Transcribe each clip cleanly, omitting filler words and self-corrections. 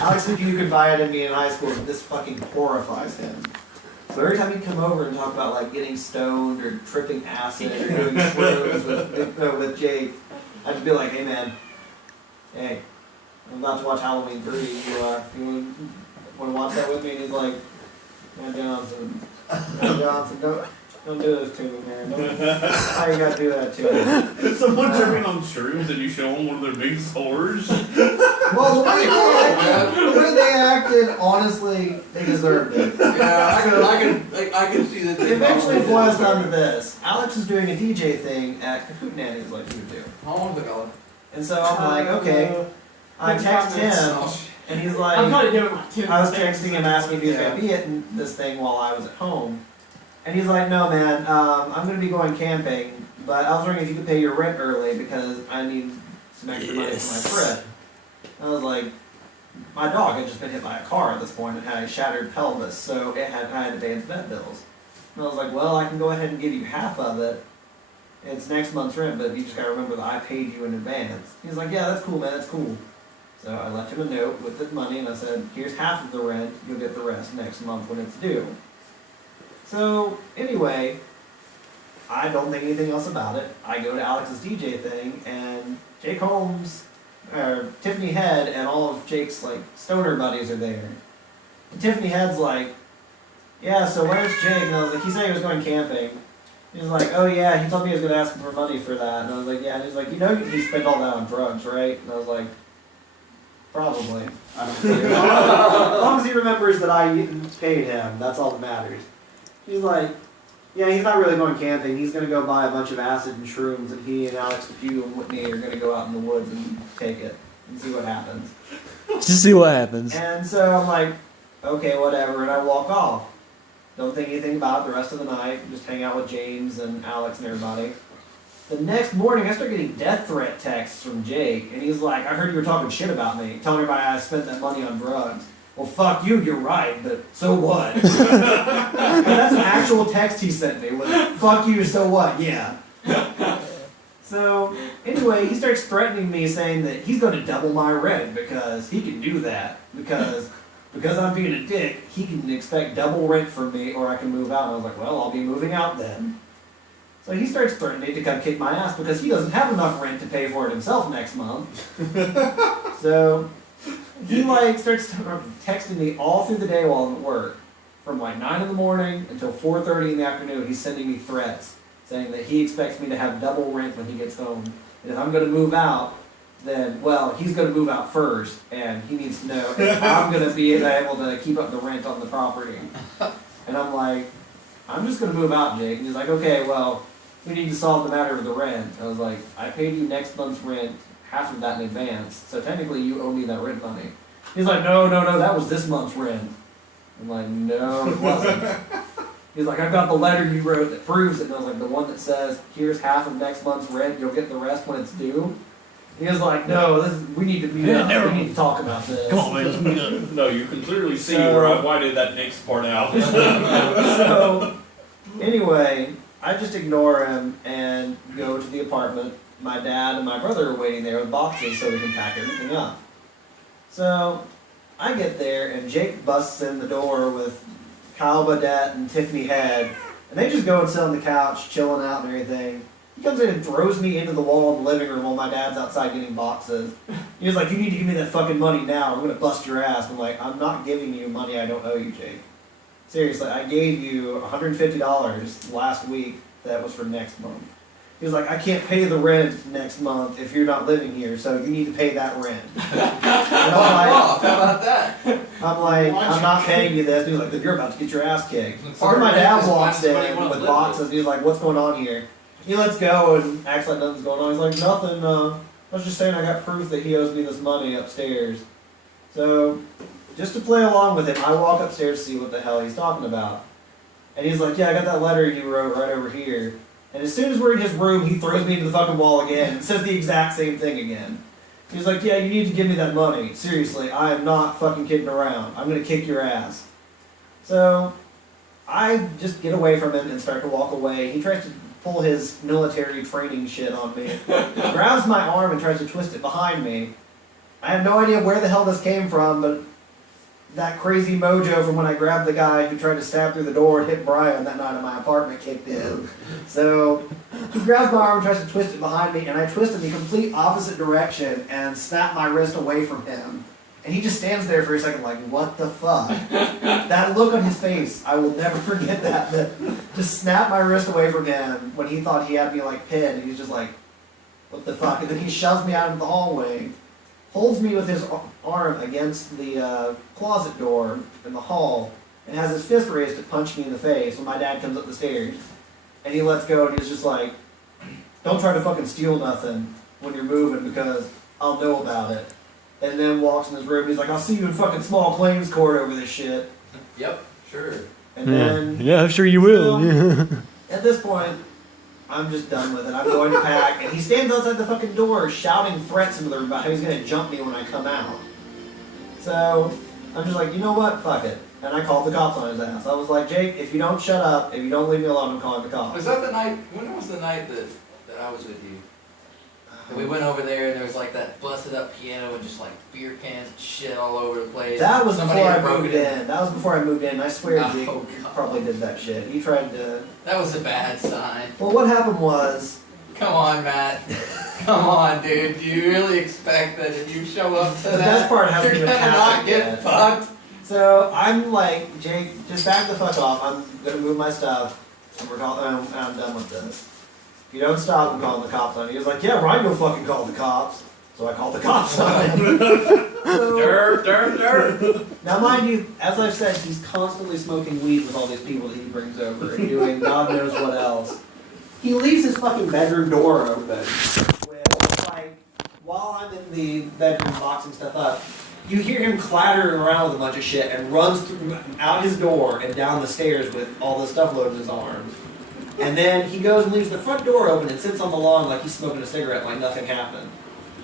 Alex you confided in me in high school that this fucking horrifies him. So every time he'd come over and talk about like getting stoned or tripping acid or doing shrooms with Jake, I'd just be like, hey man, hey, I'm about to watch Halloween 3. You want to watch that with me? And he's like, Matt Johnson, don't do this to me, man. How you gotta do that to me? If someone tripping on shrooms and you show them one of their biggest horrors. Well, the way they acted, honestly, they deserved it. Yeah, I can see that. It eventually boils down to this. Alex is doing a DJ thing at Kahoot Nannies like you do. How long is it going? And so I'm like, okay. I text him, and he's like, I'm probably doing like 2 I was texting him asking if he was going to be at this thing while I was at home. And he's like, no man, I'm going to be going camping, but I was wondering if you could pay your rent early because I need some extra money for my trip. I was like, my dog had just been hit by a car at this point and had a shattered pelvis, so I had to pay its vet bills. And I was like, well, I can go ahead and give you half of it. It's next month's rent, but you just got to remember that I paid you in advance. He's like, yeah, that's cool, man, that's cool. So I left him a note with the money and I said, here's half of the rent, you'll get the rest next month when it's due. So, anyway, I don't think anything else about it. I go to Alex's DJ thing, and Jake Holmes, or Tiffany Head, and all of Jake's, like, stoner buddies are there. And Tiffany Head's like, yeah, so where's Jake? And I was like, he said he was going camping. He was like, oh yeah, he told me he was going to ask him for money for that. And I was like, yeah. And he's like, you know he spent all that on drugs, right? And I was like, probably. I don't care. As long as he remembers that I paid him, that's all that matters. He's like, yeah, he's not really going camping. He's going to go buy a bunch of acid and shrooms, and he and Alex Pugh and Whitney are going to go out in the woods and take it and see what happens. Just see what happens. And so I'm like, okay, whatever, and I walk off. Don't think anything about it the rest of the night. Just hang out with James and Alex and everybody. The next morning, I start getting death threat texts from Jake, and he's like, I heard you were talking shit about me, telling everybody I spent that money on drugs. Well, fuck you, you're right, but so what? That's an actual text he sent me, was, fuck you, so what, yeah. So, anyway, he starts threatening me, saying that he's going to double my rent because he can do that. Because I'm being a dick, he can expect double rent from me or I can move out. And I was like, well, I'll be moving out then. So he starts threatening to come kick my ass because he doesn't have enough rent to pay for it himself next month. So he starts texting me all through the day while I'm at work. From 9 in the morning until 4:30 in the afternoon, he's sending me threats saying that he expects me to have double rent when he gets home. And if I'm going to move out, then, well, he's going to move out first, and he needs to know if I'm going to be able to keep up the rent on the property. And I'm like, I'm just going to move out, Jake. And he's like, okay, well, we need to solve the matter of the rent. I was like, I paid you next month's rent, half of that in advance, so technically you owe me that rent money. He's like, no, that was this month's rent. I'm like, no, it wasn't. He's like, I've got the letter you wrote that proves it. And I was like, the one that says, here's half of next month's rent, you'll get the rest when it's due. He was like, no, we need to meet up. We need to talk about this. Come on, man, let's meet up. No, you can clearly see where I whited that next part out. So, anyway, I just ignore him and go to the apartment. My dad and my brother are waiting there with boxes so we can pack everything up. So, I get there and Jake busts in the door with Kyle Badette and Tiffany Head, and they just go and sit on the couch, chilling out and everything. He comes in and throws me into the wall in the living room while my dad's outside getting boxes. He was like, you need to give me that fucking money now, or I'm going to bust your ass. I'm like, I'm not giving you money I don't owe you, Jake. Seriously, I gave you $150 last week that was for next month. He was like, I can't pay the rent next month if you're not living here, so you need to pay that rent. And How about that? I'm like, I'm not paying you this. And he's like, then you're about to get your ass kicked. So then my dad walks in with boxes, and he's like, what's going on here? He lets go and acts like nothing's going on. He's like, nothing, I was just saying I got proof that he owes me this money upstairs. So, just to play along with him, I walk upstairs to see what the hell he's talking about. And he's like, yeah, I got that letter you wrote right over here. And as soon as we're in his room, he throws me into the fucking wall again and says the exact same thing again. He's like, yeah, you need to give me that money. Seriously, I am not fucking kidding around. I'm going to kick your ass. So, I just get away from him and start to walk away. He tries to pull his military training shit on me. Grabs my arm and tries to twist it behind me. I have no idea where the hell this came from, but that crazy mojo from when I grabbed the guy who tried to stab through the door and hit Brian that night at my apartment kicked in. So he grabs my arm and tries to twist it behind me, and I twist in the complete opposite direction and snap my wrist away from him. And he just stands there for a second like, what the fuck? That look on his face, I will never forget that. Just snap my wrist away from him when he thought he had me like pinned, and he's just like, what the fuck? And then he shoves me out into the hallway, holds me with his arm against the closet door in the hall, and has his fist raised to punch me in the face when my dad comes up the stairs. And he lets go, and he's just like, don't try to fucking steal nothing when you're moving because I'll know about it. And then walks in his room, he's like, I'll see you in fucking small claims court over this shit. Yep, sure. And then, Yeah, I'm sure you will. Yeah. at this point, I'm just done with it. I'm going to pack. And he stands outside the fucking door shouting threats into the room about how he's going to jump me when I come out. So I'm just like, you know what? Fuck it. And I called the cops on his ass. I was like, Jake, if you don't shut up, if you don't leave me alone, I'm calling the cops. Was that the night, when was the night that I was with you? And we went over there and there was like that busted up piano and just like beer cans and shit all over the place. That was Somebody before I had broken moved in. That was before I moved in. I swear Oh, Jake God. probably did that shit. He tried to... That was a bad sign. Well, what happened was... Come on, Matt. Come on, dude. Do you really expect that if you show up to The that, best part hasn't you're even gonna not happened get yet. fucked? So I'm like, Jake, just back the fuck off. I'm gonna move my stuff, and I'm done with this. If you don't stop, I'm calling the cops on you. He was like, yeah, Ryan, go fucking call the cops. So I called the cops on him. So, Dirt. now, mind you, as I've said, he's constantly smoking weed with all these people that he brings over and doing God knows what else. He leaves his fucking bedroom door open. With, like, while I'm in the bedroom boxing stuff up, you hear him clattering around with a bunch of shit and runs out his door and down the stairs with all the stuff loaded in his arms. And then he goes and leaves the front door open and sits on the lawn like he's smoking a cigarette like nothing happened.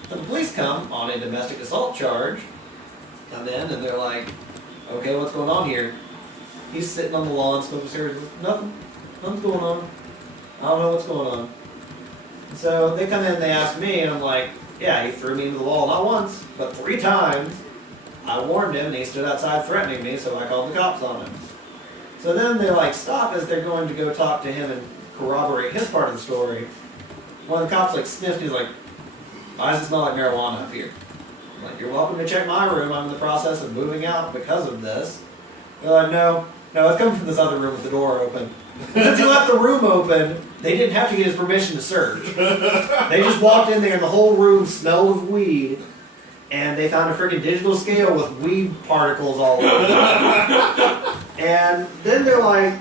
So the police come on a domestic assault charge, come in and they're like, okay, what's going on here? He's sitting on the lawn smoking cigarettes. Nothing's going on. I don't know what's going on. So they come in and they ask me and I'm like, yeah, he threw me into the wall not once, but 3 times. I warned him and he stood outside threatening me, so I called the cops on him. So then they're like, stop as they're going to go talk to him and corroborate his part of the story. One of the cops like sniffed, he's like, why does it smell like marijuana up here? I'm like, you're welcome to check my room, I'm in the process of moving out because of this. They're like, no, it's coming from this other room with the door open. Since he left the room open, they didn't have to get his permission to search. They just walked in there and the whole room smelled of weed, and they found a freaking digital scale with weed particles all over it. And then they're like,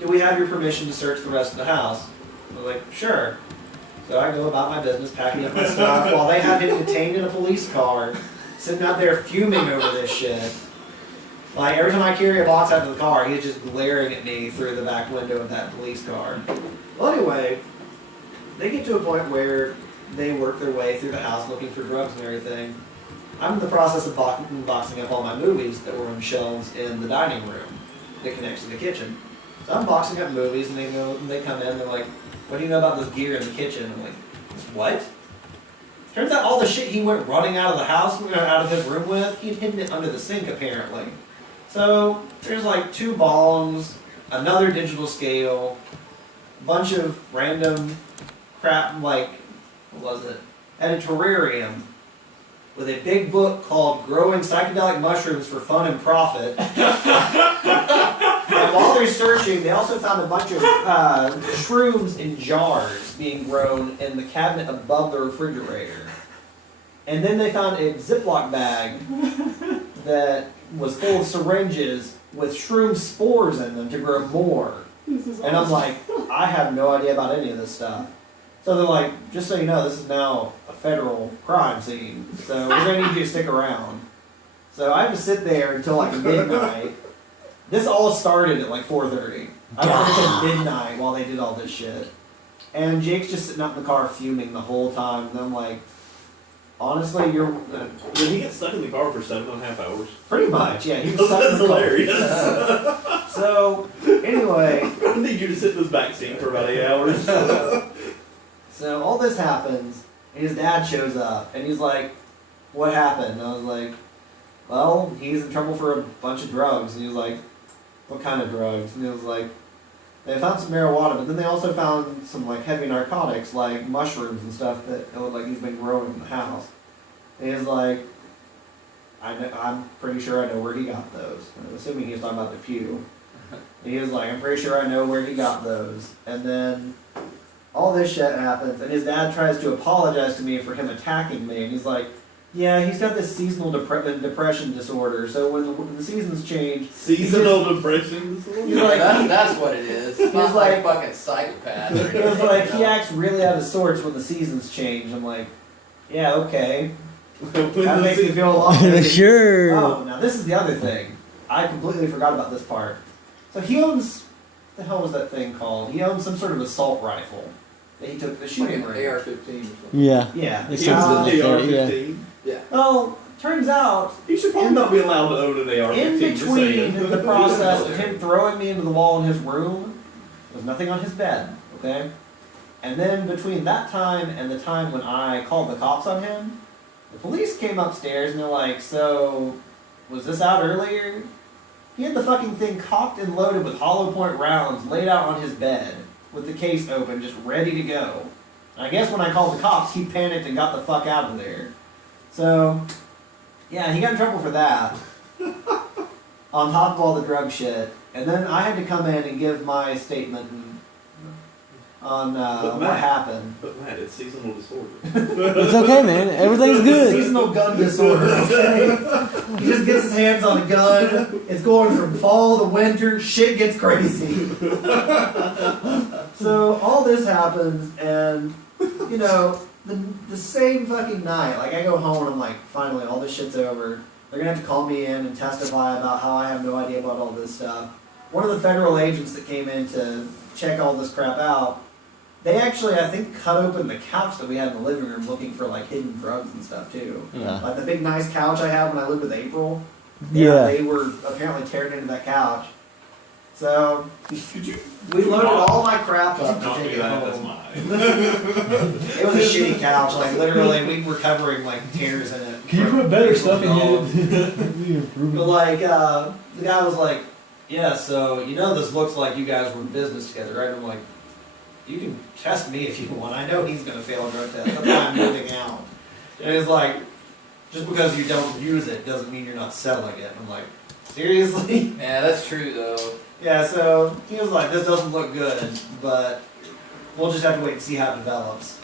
do we have your permission to search the rest of the house? I was like, sure. So I go about my business, packing up my stuff, while they have him detained in a police car, sitting out there fuming over this shit. Like, every time I carry a box out to the car, he's just glaring at me through the back window of that police car. Well, anyway, they get to a point where they work their way through the house looking for drugs and everything. I'm in the process of boxing up all my movies that were on shelves in the dining room that connects to the kitchen. So I'm boxing up movies, and they come in, and they're like, what do you know about this gear in the kitchen? I'm like, what? Turns out all the shit he went running out of the house, out of his room with, he'd hidden it under the sink apparently. So there's like 2 bongs, another digital scale, a bunch of random crap like, what was it? And a terrarium with a big book called Growing Psychedelic Mushrooms for Fun and Profit. And while they're searching, they also found a bunch of shrooms in jars being grown in the cabinet above the refrigerator. And then they found a Ziploc bag that was full of syringes with shroom spores in them to grow more. And I'm like, I have no idea about any of this stuff. So they're like, just so you know, this is now a federal crime scene, so we're going to need you to stick around. So I had to sit there until like midnight. This all started at like 4:30. I was until midnight while they did all this shit. And Jake's just sitting up in the car fuming the whole time, and I'm like, honestly, you're... Did he get stuck in the car for 7.5 hours? Pretty much, yeah. He was stuck in That's the car. hilarious. So, anyway... I need you to sit in this back seat for about 8 hours. So all this happens, and his dad shows up, and he's like, what happened? And I was like, well, he's in trouble for a bunch of drugs. And he was like, what kind of drugs? And he was like, they found some marijuana, but then they also found some like heavy narcotics, like mushrooms and stuff that it looked like he's been growing in the house. And he was like, I'm pretty sure I know where he got those. And I'm assuming he was talking about the pew. And he was like, I'm pretty sure I know where he got those. And then all this shit happens, and his dad tries to apologize to me for him attacking me. And he's like, yeah, he's got this seasonal depression disorder. So when the seasons change, Seasonal depression disorder? He's like, That's what it is. It's not like fucking psychopath. it was like he acts really out of sorts when the seasons change. I'm like, yeah, okay. That makes me feel a lot better. Sure. Oh, now this is the other thing. I completely forgot about this part. So he owns, what the hell was that thing called? He owns some sort of assault rifle that he took the Like shooting an range. AR-15 or something. Yeah. Yeah. It He sounds owns like an that, yeah. AR-15. Well, turns out, He should probably not be allowed to own an AR-15. in just saying. between the process of him throwing me into the wall in his room, there was nothing on his bed, okay? And then between that time and the time when I called the cops on him, the police came upstairs and they're like, so, was this out earlier? He had the fucking thing cocked and loaded with hollow point rounds laid out on his bed with the case open, just ready to go. And I guess when I called the cops, he panicked and got the fuck out of there. So, yeah, he got in trouble for that. On top of all the drug shit. And then I had to come in and give my statement on But what Matt- happened. But Matt, it's seasonal disorder. It's okay, man. Everything's good. Seasonal gun disorder, okay? He just gets his hands on a gun. It's going from fall to winter. Shit gets crazy. So all this happens, and you know, the same fucking night, like I go home and I'm like, finally, all this shit's over. They're gonna have to call me in and testify about how I have no idea about all this stuff. One of the federal agents that came in to check all this crap out, they actually, I think, cut open the couch that we had in the living room looking for like hidden drugs and stuff too. Yeah. Like the big nice couch I had when I lived with April. Yeah. They were apparently tearing into that couch. So Could you we loaded all my crap up to not take do it that? That's home. mine. It was a shitty couch. Like literally, we were covering like tears in it. Can you from put better April's stuff in dog. it? But like, the guy was like, yeah, so you know this looks like you guys were in business together, right? And I'm like, you can test me if you want. I know he's gonna fail a drug test. That's why I'm moving out. And he's like, just because you don't use it doesn't mean you're not selling it. I'm like, seriously? Yeah, that's true though. Yeah, so he was like, this doesn't look good, but we'll just have to wait and see how it develops.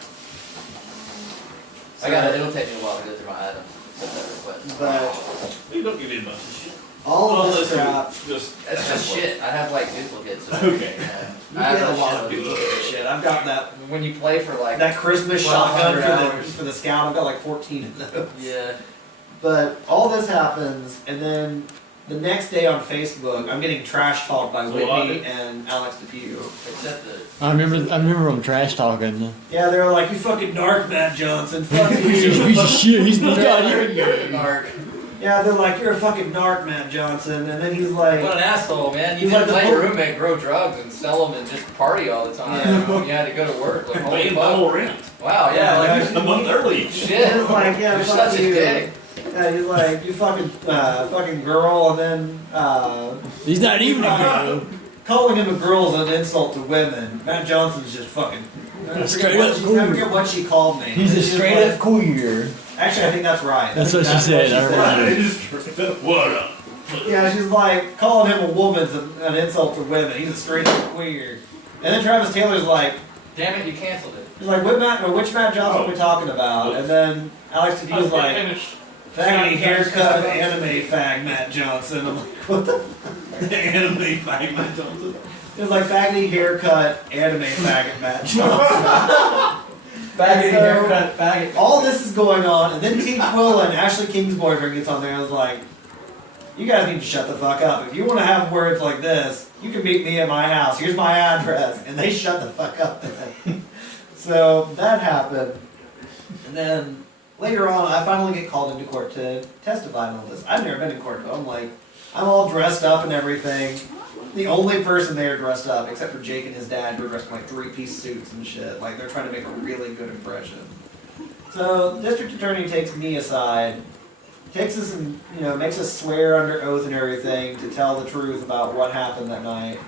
It'll take me a while to go through my items. Accept that request. But You don't give me a bunch of shit. all of this Unless crap, it's just That's just shit. I have like duplicates. Of Okay. Yeah. you I have get a a lot lot of of duplicates. shit. I've got that When you play for like Christmas 1,200 shotgun hours. for the scout. I've got like 14 of those. yeah. But all this happens, and then the next day on Facebook, I'm getting trash talked by So Whitney I- and Alex DePew. Except that I remember them trash talking. Yeah, they were like, "You fucking narc, Matt Johnson. Fuck He's a you." piece of shit. He's got it. Mark. Yeah, they're like, "You're a fucking narc, Matt Johnson." And then he's like, What an asshole, man. You He's like didn't the let your whole- roommate grow drugs and sell them and just party all the time. Yeah. You had to go to work. Like, holy paying fuck. double rent. Wow, yeah, Yeah, like, A month early. shit. He's like, "Yeah, You're fuck such a you." dick. Yeah, he's like, "You fucking girl," and then He's not even a girl. calling him a girl is an insult to women. Matt Johnson's just fucking. Straight up I queer. forget what she called me. He's a She's straight like- up queer. Actually, I think that's right. That's what she said, I heard. What up? Yeah, she's like, calling him a woman's an insult to women. He's a straight up queer. And then Travis Taylor's like, Damn it, you canceled it. he's like, which Matt Johnson are we talking about? And then Alex I DePue's was like, finished. faggy haircut anime fag Matt Johnson. I'm like, what the? Anime fag Matt Johnson. It's like faggy haircut anime faggot Matt Johnson. Faggot So- haircut, faggot. All this is going on, and then Team Quill and Ashley King's boyfriend gets on there and is like, you guys need to shut the fuck up. If you want to have words like this, you can meet me at my house. Here's my address. And they shut the fuck up then. So that happened. And then later on, I finally get called into court to testify on all this. I've never been in court, though. I'm all dressed up and everything. The only person there dressed up, except for Jake and his dad, who are dressed in like three-piece suits and shit. Like, they're trying to make a really good impression. So, district attorney takes me aside, takes us and makes us swear under oath and everything to tell the truth about what happened that night.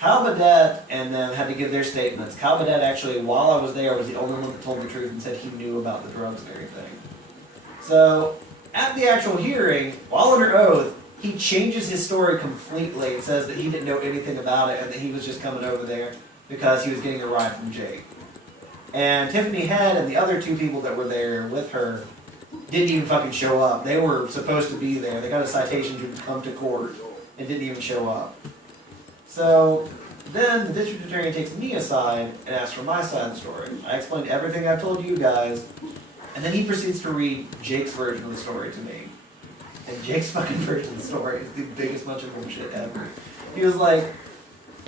Cal Badet and them had to give their statements. Cal Badet actually, while I was there, was the only one that told the truth and said he knew about the drugs and everything. So, at the actual hearing, while under oath, he changes his story completely and says that he didn't know anything about it and that he was just coming over there because he was getting a ride from Jake. And Tiffany Head and the other 2 people that were there with her didn't even fucking show up. They were supposed to be there. They got a citation to come to court and didn't even show up. So then the district attorney takes me aside and asks for my side of the story. I explained everything I've told you guys, and then he proceeds to read Jake's version of the story to me. And Jake's fucking version of the story is the biggest bunch of bullshit ever. He was like,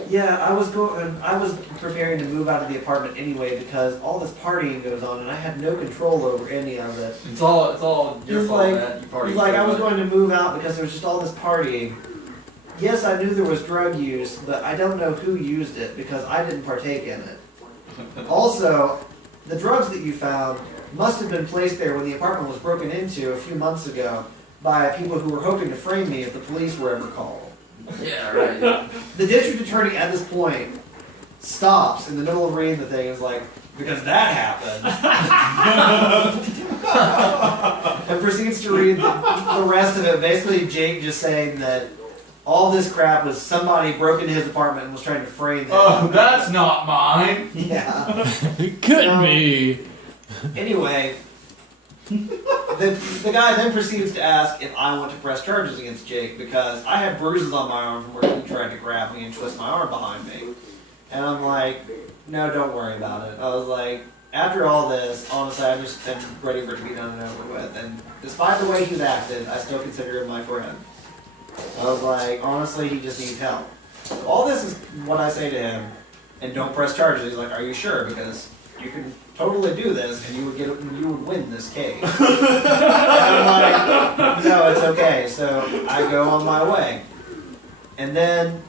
yeah, I was preparing to move out of the apartment anyway because all this partying goes on and I had no control over any of it. It's all your He's fault, like, man. You partied He's like, too I was much. going to move out because there was just all this partying. Yes, I knew there was drug use, but I don't know who used it because I didn't partake in it. Also, the drugs that you found must have been placed there when the apartment was broken into a few months ago by people who were hoping to frame me if the police were ever called. Yeah, right. Yeah. The district attorney at this point stops in the middle of reading the thing and is like, because that happened. And proceeds to read the rest of it. Basically, Jake just saying that all this crap was somebody broke into his apartment and was trying to frame him. Oh, that's not mine. Yeah. It couldn't be. Anyway, the guy then proceeds to ask if I want to press charges against Jake because I had bruises on my arm from where he tried to grab me and twist my arm behind me. And I'm like, no, don't worry about it. I was like, after all this, honestly, I just am ready for it to be done and over with. And despite the way he's acted, I still consider him my friend. I was like, honestly, he just needs help. So all this is what I say to him, and don't press charges. He's like, are you sure? Because you can totally do this, and you would win this case. And I'm like, no, it's okay. So I go on my way, and then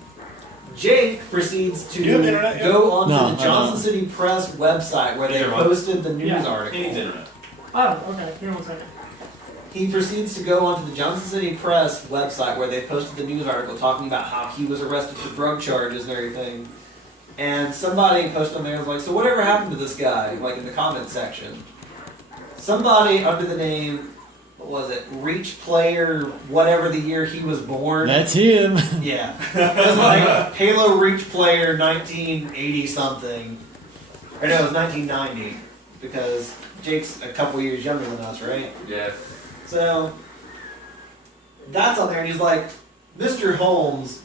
Jake proceeds to Do you have internet yet? go onto No, the Johnson City Press website where they Neither one. posted the news Yeah, article. He needs internet. Oh, okay. Give me 1 second. He proceeds to go onto the Johnson City Press website where they posted the news article talking about how he was arrested for drug charges and everything. And somebody posted on there was like, so whatever happened to this guy? Like in the comments section. Somebody under the name, what was it, Reach Player, whatever the year he was born. That's him. Yeah. It was like Halo Reach Player 1980 something. Or no, it was 1990. Because Jake's a couple years younger than us, right? Yeah. So, that's on there, and he's like, Mr. Holmes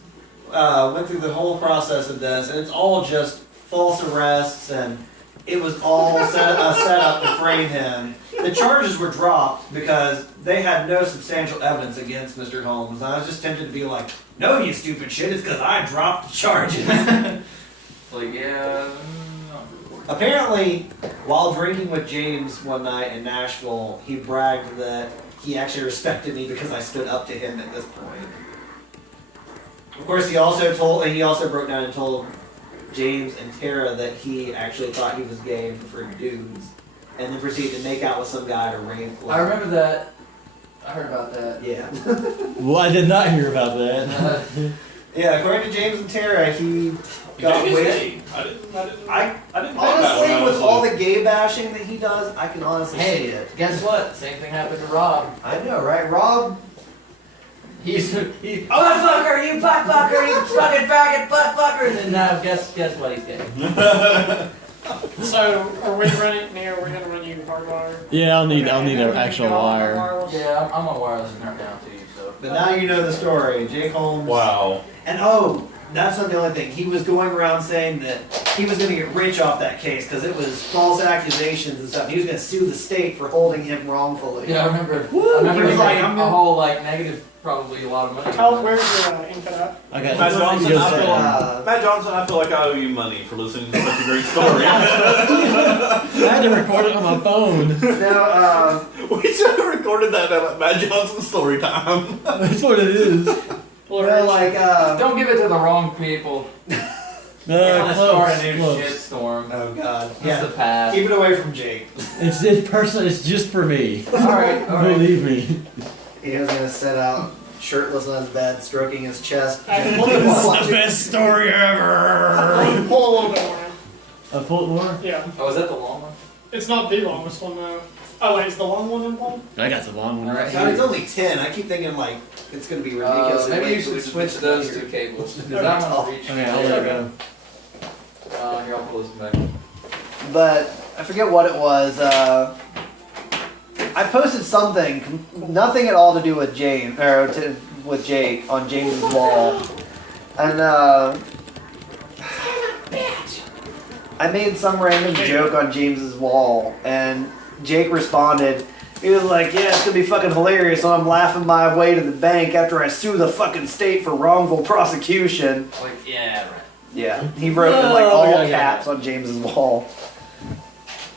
went through the whole process of this, and it's all just false arrests, and it was all set up to frame him. The charges were dropped because they had no substantial evidence against Mr. Holmes. And I was just tempted to be like, no, you stupid shit, it's because I dropped the charges. Like, yeah. Apparently, while drinking with James one night in Nashville, he bragged that he actually respected me because I stood up to him at this point. Of course, he also broke down and told James and Tara that he actually thought he was gay and preferred dudes, and then proceeded to make out with some guy at a rave club. I remember that. I heard about that. Yeah. Well, I did not hear about that. Yeah, according to James and Tara, he got Jake is way. gay. I didn't know that when Honestly, I with was all little. the gay bashing that he does, I can honestly see Hey, it. guess what? Same thing happened to Rob. I know, right? Rob. Butt fucker, you butt fucker, you fucking faggot butt fucker, and then now guess what he's getting. So, are we running? Now, are we gonna run you hardwire? Yeah, I'll need Okay, an actual wire. wireless? Yeah, I'm on wireless now too, so. But now you know the story. Jake Holmes. Wow. And oh, that's not the only thing. He was going around saying that he was going to get rich off that case because it was false accusations and stuff. He was going to sue the state for holding him wrongfully. Yeah, I remember. He I remember was him like, getting I'm a gonna- whole negative, probably a lot of money. How, where's your input at? I got Matt Johnson, I feel Uh, Matt Johnson, I feel like I owe you money for listening to such a great story. I had to record it on my phone. no, We should have recorded that at Matt Johnson story time. That's what it is. well, like, Don't give it to the wrong people. We're gonna start Close. a new Close. shitstorm. Oh God. It's the past. Keep it away from Jake. It's personal. It's just for me. Alright, alright. Believe me. He was gonna sit out shirtless on his bed, stroking his chest. Hey, It's the best story ever. pull a little bit more. A full more? Yeah. Oh, is that the long one? It's not the longest one though. Oh wait, it's the long one in Paul? I got the long one. Alright. God, it's only 10. I keep thinking like it's gonna be ridiculous. Maybe you should switch those two cables. Because I'm gonna reach. Okay, I'll let it go. Here, I'll pull this back. But I forget what it was. I posted something, nothing at all to do with James or with Jake on James's wall, and I made some random joke on James's wall, and Jake responded. He was like, "Yeah, it's gonna be fucking hilarious." So I'm laughing my way to the bank after I sue the fucking state for wrongful prosecution. Like, yeah, right. Yeah, he wrote in like Oh, all yeah, yeah. caps on James's wall.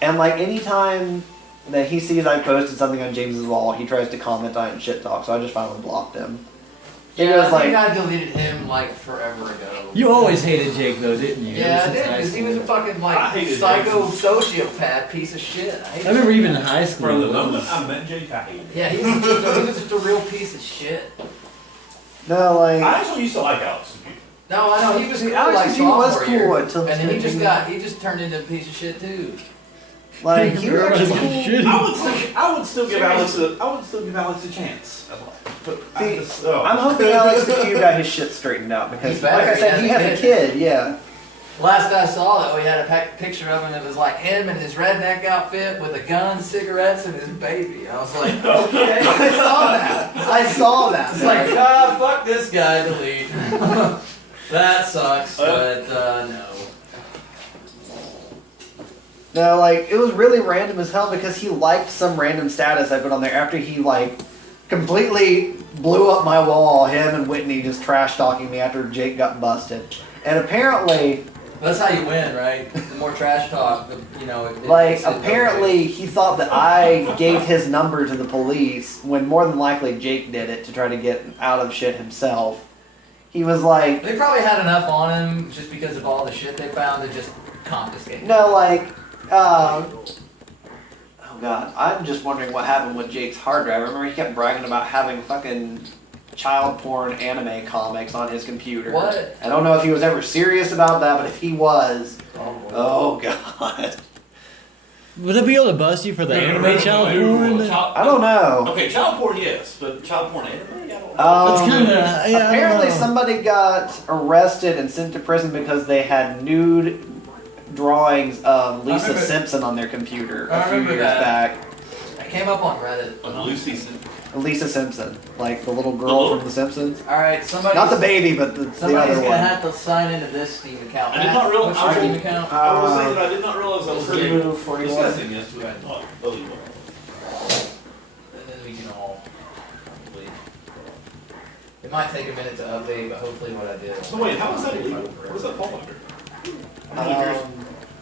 And like anytime that he sees I posted something on James's wall, he tries to comment on it and shit talk. So I just finally blocked him. He Yeah, was I think like, I deleted him like forever ago. You always hated Jake though, didn't you? Yeah, I Ever did, since high because he was a school. fucking I like hated psycho Jason. sociopath piece of shit. I remember even in high school. From the it moment was- I met Jake, I hated him. Yeah, he was just a real piece of shit. no, like I actually used to like Alex Dupuy. No, I know, he was cool Alex like Dupuy was sophomore cool year. until And then he just turned into a piece of shit too. like he was Everybody's actually like, cool. shit. I would still give Alex a chance. But See, oh. I'm hoping Alex Dupuy got his shit straightened out because, He's better, like I said, he he has has a a kid. Yeah. Last I saw though, he had a picture of him that was like him in his redneck outfit with a gun, cigarettes, and his baby. I was like, okay, I saw that. I saw that. It's like, fuck this guy, delete. That sucks, but no. No, like, it was really random as hell because he liked some random status I put on there after he, like, completely blew up my wall, him and Whitney just trash talking me after Jake got busted. And apparently, That's how you win, right? The more trash talk, you know. like, makes it apparently he thought that I gave his number to the police when more than likely Jake did it to try to get out of shit himself. He was like, They probably had enough on him just because of all the shit they found to just confiscate. no, like, oh god, I'm just wondering what happened with Jake's hard drive. I remember he kept bragging about having fucking child porn anime comics on his computer. What? I don't know if he was ever serious about that, but if he was, Oh, oh god. Would they be able to bust you for the anime child porn? I don't know. Okay, child porn, yes, but child porn anime, I don't know. That's kinda, yeah, I don't apparently know. somebody got arrested and sent to prison because they had nude drawings of Lisa remember- Simpson on their computer I a few remember years that. back. I came up on Reddit. Of Lucy Simpson. Lisa Simpson, like the little girl from The Simpsons. Alright, somebody. Not the baby, but the Somebody's other gonna one. have to sign into this Steam account. I did not realize- What's your Steam account? I was saying that I did not realize I was Blue 41. discussing this with other people. And then we can all. Probably. It might take a minute to update, but hopefully what I did. So wait, how is that illegal? What does that fall under?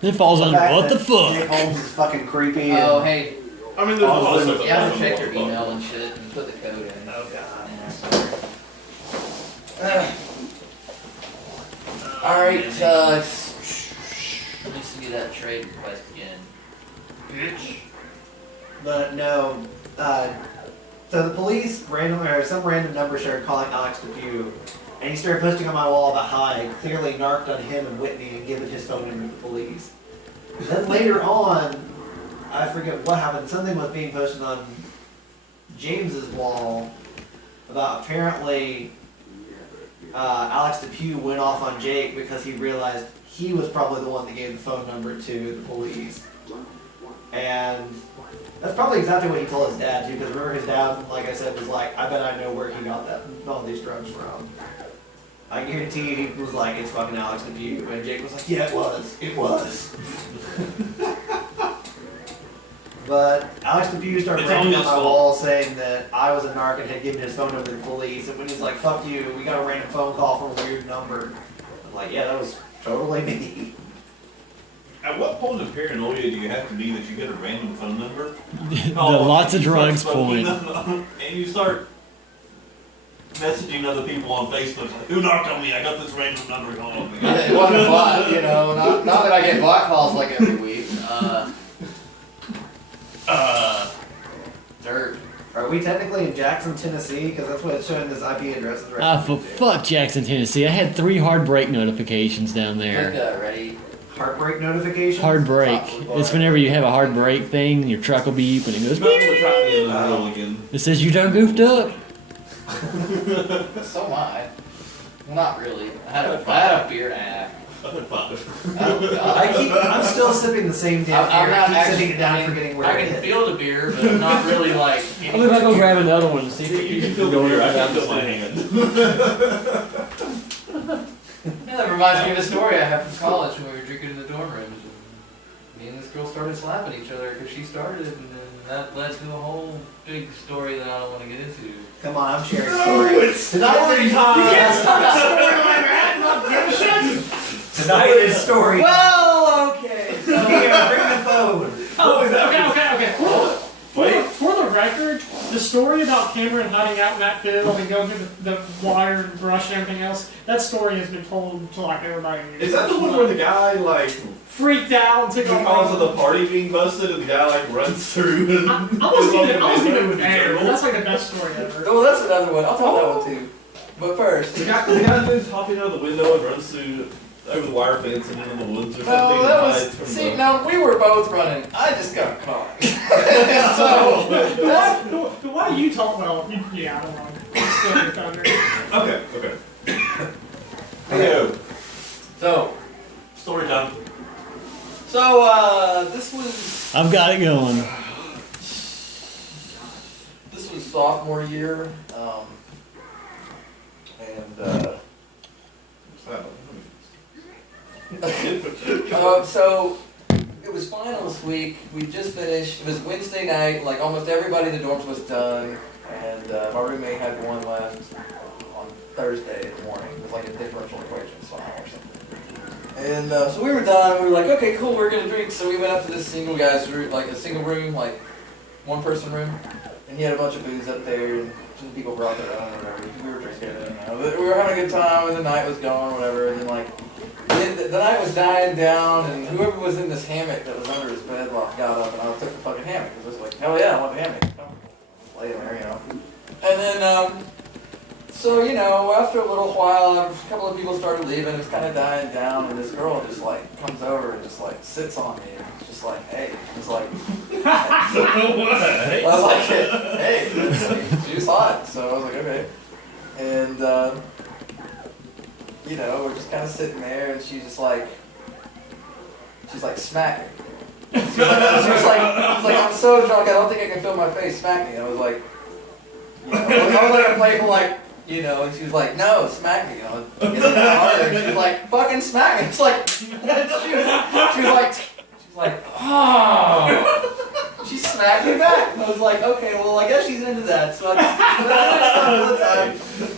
It falls under fact what the that Nick fuck? Holmes is fucking creepy. Oh, and hey, I mean, there's a lot of stuff. you have to check your email and shit and put the code in. Oh god. Alright, let me see that trade request again. Bitch. But no, so the police some random number started calling Alex Dupuy, and he started posting on my wall about how I clearly narked on him and Whitney and given his phone number to the police. Then later on, I forget what happened. Something was being posted on James's wall about apparently Alex Dupuy went off on Jake because he realized he was probably the one that gave the phone number to the police. And that's probably exactly what he told his dad too, because remember his dad, like I said, was like, I bet I know where he got all these drugs from. I guarantee you he was like, it's fucking Alex Dupuy. And Jake was like, yeah, it was. But Alex Dupuy started It's ranting all on his my fault. wall saying that I was a narc and had given his phone number to the police. And when he's like, fuck you, we got a random phone call from a weird number. I'm like, yeah, that was totally me. At what point of paranoia do you have to be that you get a random phone number? The lots of drugs point. And you start messaging other people on Facebook. Like, who knocked on me? I got this random number calling me. It wasn't a bot, you know. Not that I get bot calls like every week. Dirt. Are we technically in Jackson, Tennessee? Because that's what it's showing this IP address is right Ah, now. for fuck Jackson, Tennessee. I had 3 hard break notifications down Click there. ready. Heartbreak notification? Hard break. It's whenever you have a hard break thing, your truck will beep and it goes About beep. to try me in the middle again. It says you done goofed up. So am I. Well, not really. I had a beer and a half. I went 5. Oh, God. I'm still sipping the same damn beer. I'm not I keep actually sitting it down, forgetting where I it can is. feel the beer, but I'm not really like. I'm gonna go grab another one and see if You can feel the beer. I can feel my hand. Yeah, that reminds me of a story I have from college when we were drinking in the dorm rooms. And me and this girl started slapping each other because she started it, and then that led to a whole big story that I don't want to get into. Come on, I'm sharing stories. story time. You can't start a story like that and not give a shit. Tonight is story. Well, okay. Here, bring the phone. Oh, okay. Wait. For the record, the story about Cameron hiding out in that field and going through the wire and brush and everything else, that story has been told to like everybody. Is that the one where the guy like freaked out and took because of off? the party being busted and the guy like runs through and I was even there. That's like the best story ever. Oh, that's another one. I'll tell that one too. But first. the guy who's hopping out of the window and runs through over the wire fence and into the woods or something. No, and that hides was. from See, the- no, we were both running. I just got caught. So, Why you talk well? Yeah, I don't know. It's still your thunder. Okay. Hey, so, story time. this was I've got it going. sophomore year, and so it was finals week. We just finished. It was Wednesday night. Like almost everybody in the dorms was done, and my roommate had one left on Thursday in the morning. It was like a differential equations final or something. And so we were done. We were like, okay, cool, we're gonna drink. So we went up to this single guy's room, like a single room, like one person room, and he had a bunch of booze up there. And some people brought their own or whatever. We were drinking it. We were having a good time, and the night was going, whatever. And then like. The night was dying down, and whoever was in this hammock that was under his bed got up, and I took the fucking hammock. It was like, hell yeah, I want the hammock. Lay in there, you know. And then, so, you know, after a little while, a couple of people started leaving, it's kind of dying down, and this girl just, like, comes over and just, like, sits on me, and it's just like, hey. It's like, I was like, hey. She was hot, so I was like, okay. And, you know, we're just kind of sitting there, and she's like, smack me. She was like, I'm so drunk, I don't think I can feel my face, smack me. And I was like, you know, I was like a playful, like, you know, and she was like, no, smack me. You know, getting harder. And she was like, fucking smack me. It's like, she was like, oh. She smacked me back. And I was like, okay, well, I guess she's into that. So I just,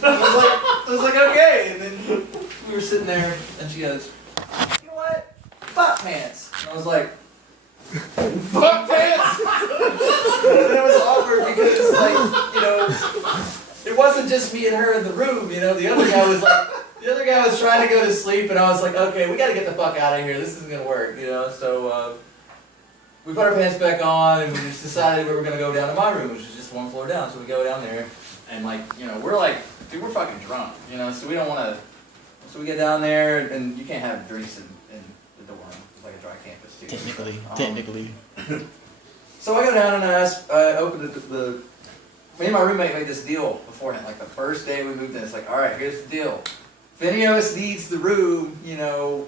I was like, okay. And then we were sitting there, and she goes, you know what? Fuck pants. And I was like, fuck pants. And it was awkward because it's like, you know, it wasn't just me and her in the room. You know, the other guy was trying to go to sleep, and I was like, okay, we got to get the fuck out of here. This isn't gonna work. You know, so. We put our pants back on, and we just decided we were gonna go down to my room, which is just one floor down. So we go down there, and like, you know, we're like, dude, we're fucking drunk, you know, so we don't want to. So we get down there, and you can't have drinks in the dorm. It's like a dry campus too. Technically. So I go down and I open the. Me and my roommate made this deal beforehand. Like the first day we moved in, it's like, all right, here's the deal. If any of us needs the room, you know.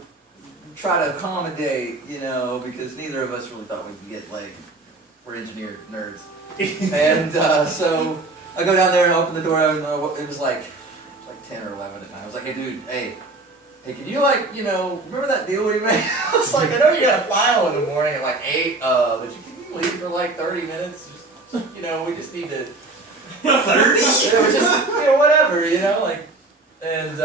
Try to accommodate, you know, because neither of us really thought we could get laid. We're engineer nerds. And so I go down there and open the door, and it was like 10 or 11 at night. I was like, hey dude, hey, can you like, you know, remember that deal we made? I was like, I know you got a final in the morning at like 8, but you can leave for like 30 minutes. Just, you know, we just need to 30? Yeah, we just, you know, whatever, you know, like, and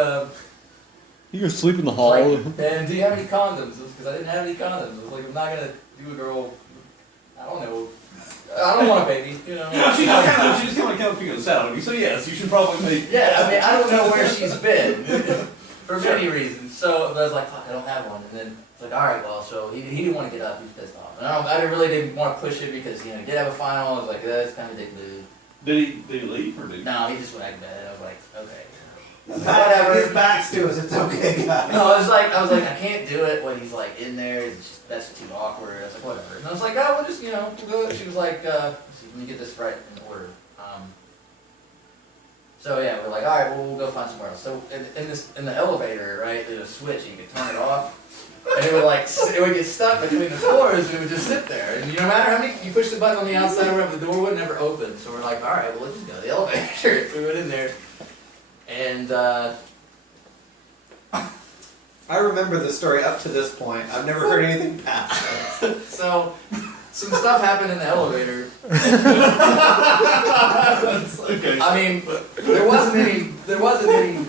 You go sleep in the hall. like, and do you have any condoms? Because I didn't have any condoms. I was like, I'm not gonna do a girl, I don't know, I don't want a baby, you know. She's kind of figuring this out on you, so yes, you should probably make. Yeah, I mean, I don't know where she's been for many reasons. So I was like, fuck, I don't have one. And then it's like, all right, well, so he didn't want to get up. He was pissed off. And I really didn't want to push it because he did have a final. I was like, that's kind of dick move. Did he leave or did he? No, he just went back to bed. I was like, okay. His back's to us. It's okay, guys. No, I was like, I can't do it when he's like in there. It's just, that's too awkward. I was like, whatever. And I was like, oh, we'll just, we'll go. She was like, let's see, let me get this right in order. So yeah, we're like, all right, well, we'll go find somewhere else. So in the elevator, right, there's a switch. You could turn it off, and it would get stuck between the floors. We would just sit there, and no matter how many you push the button on the outside or whatever, the door would never open. So we're like, all right, well, let's just go to the elevator. So we went in there, and. I remember the story up to this point. I've never heard anything past it. So, some stuff happened in the elevator. Okay. I mean, there wasn't any,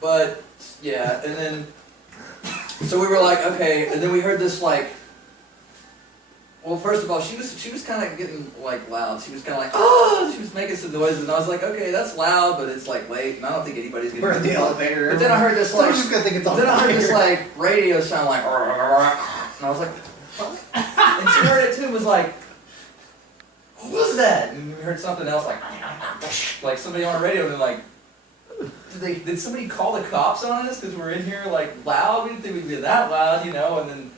but yeah, and then, so we were like, okay, and then we heard this like, well, first of all, she was kind of getting like loud. She was kind of like, oh, she was making some noises, and I was like, okay, that's loud, but it's like late, and I don't think anybody's gonna. We're in the elevator. But then I heard this like, Someone's just gonna think it's on then I heard fire. this like radio sound like, and I was like, what? And she heard it too. And was like, what was that? And we heard something else like somebody on the radio, and they're like, did somebody call the cops on us because we're in here like loud? We didn't think we'd be that loud, And then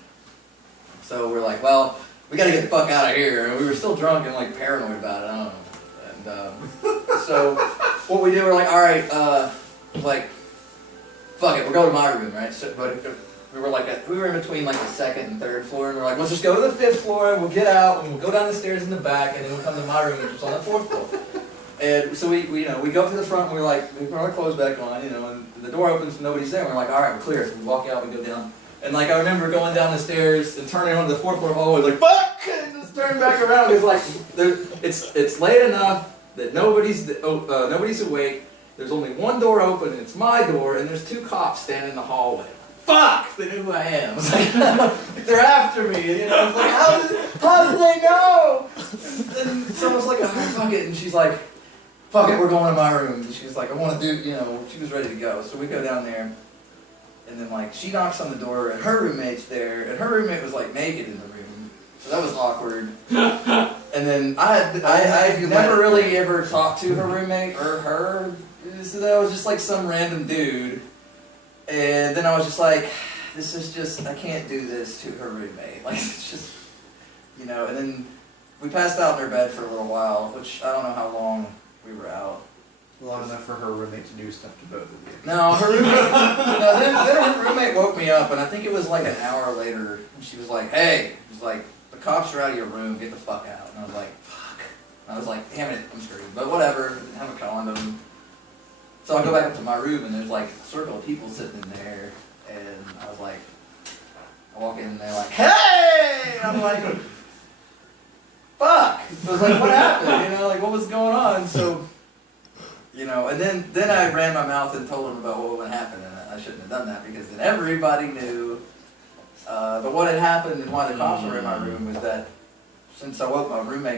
so we're like, well, we gotta get the fuck out of here. And we were still drunk and like paranoid about it. I don't know. And so what we did, we're like, all right, like, fuck it, we're going to my room, right? So, but we were in between like the second and third floor, and we're like, let's just go to the fifth floor, and we'll get out, and we'll go down the stairs in the back, and then we'll come to my room, which is on the fourth floor. And so we go to the front, and we're like, we put our clothes back on, and the door opens, and nobody's there. And we're like, all right, we're clear. So we walk out, we go down, and like I remember going down the stairs and turning onto the fourth floor hallway, like fuck, and just turn back around. It's like it's late enough that nobody's awake. There's only one door open, and it's my door, and there's two cops standing in the hallway. Fuck! They knew who I am. It's like, they're after me. It's like, how did they know? And someone's like, oh, fuck it. And she's like, fuck it, we're going to my room. And she's like, I want to do, she was ready to go. So we go down there, and then like, she knocks on the door, and her roommate's there, and her roommate was like naked in the room. So that was awkward. And then I've never really ever talked to her roommate or her. So that was just like some random dude. And then I was just like, this is just, I can't do this to her roommate. Like, it's just, and then we passed out in her bed for a little while, which I don't know how long we were out. Long enough for her roommate to do stuff to both of you. No, her roommate, then her roommate woke me up, and I think it was like an hour later, and she was like, hey, she's like, the cops are out of your room, get the fuck out. And I was like, fuck. And I was like, damn it, I'm screwed. But whatever, didn't have a condom. So I go back up to my room, and there's like a circle of people sitting in there, and I was like, I walk in, and they're like, hey! And I'm like, fuck! So I was like, what happened? Like, what was going on? So, and then I ran my mouth and told them about what would happen, and I shouldn't have done that, because then everybody knew. But what had happened and why the cops were in my room was that since I woke my roommate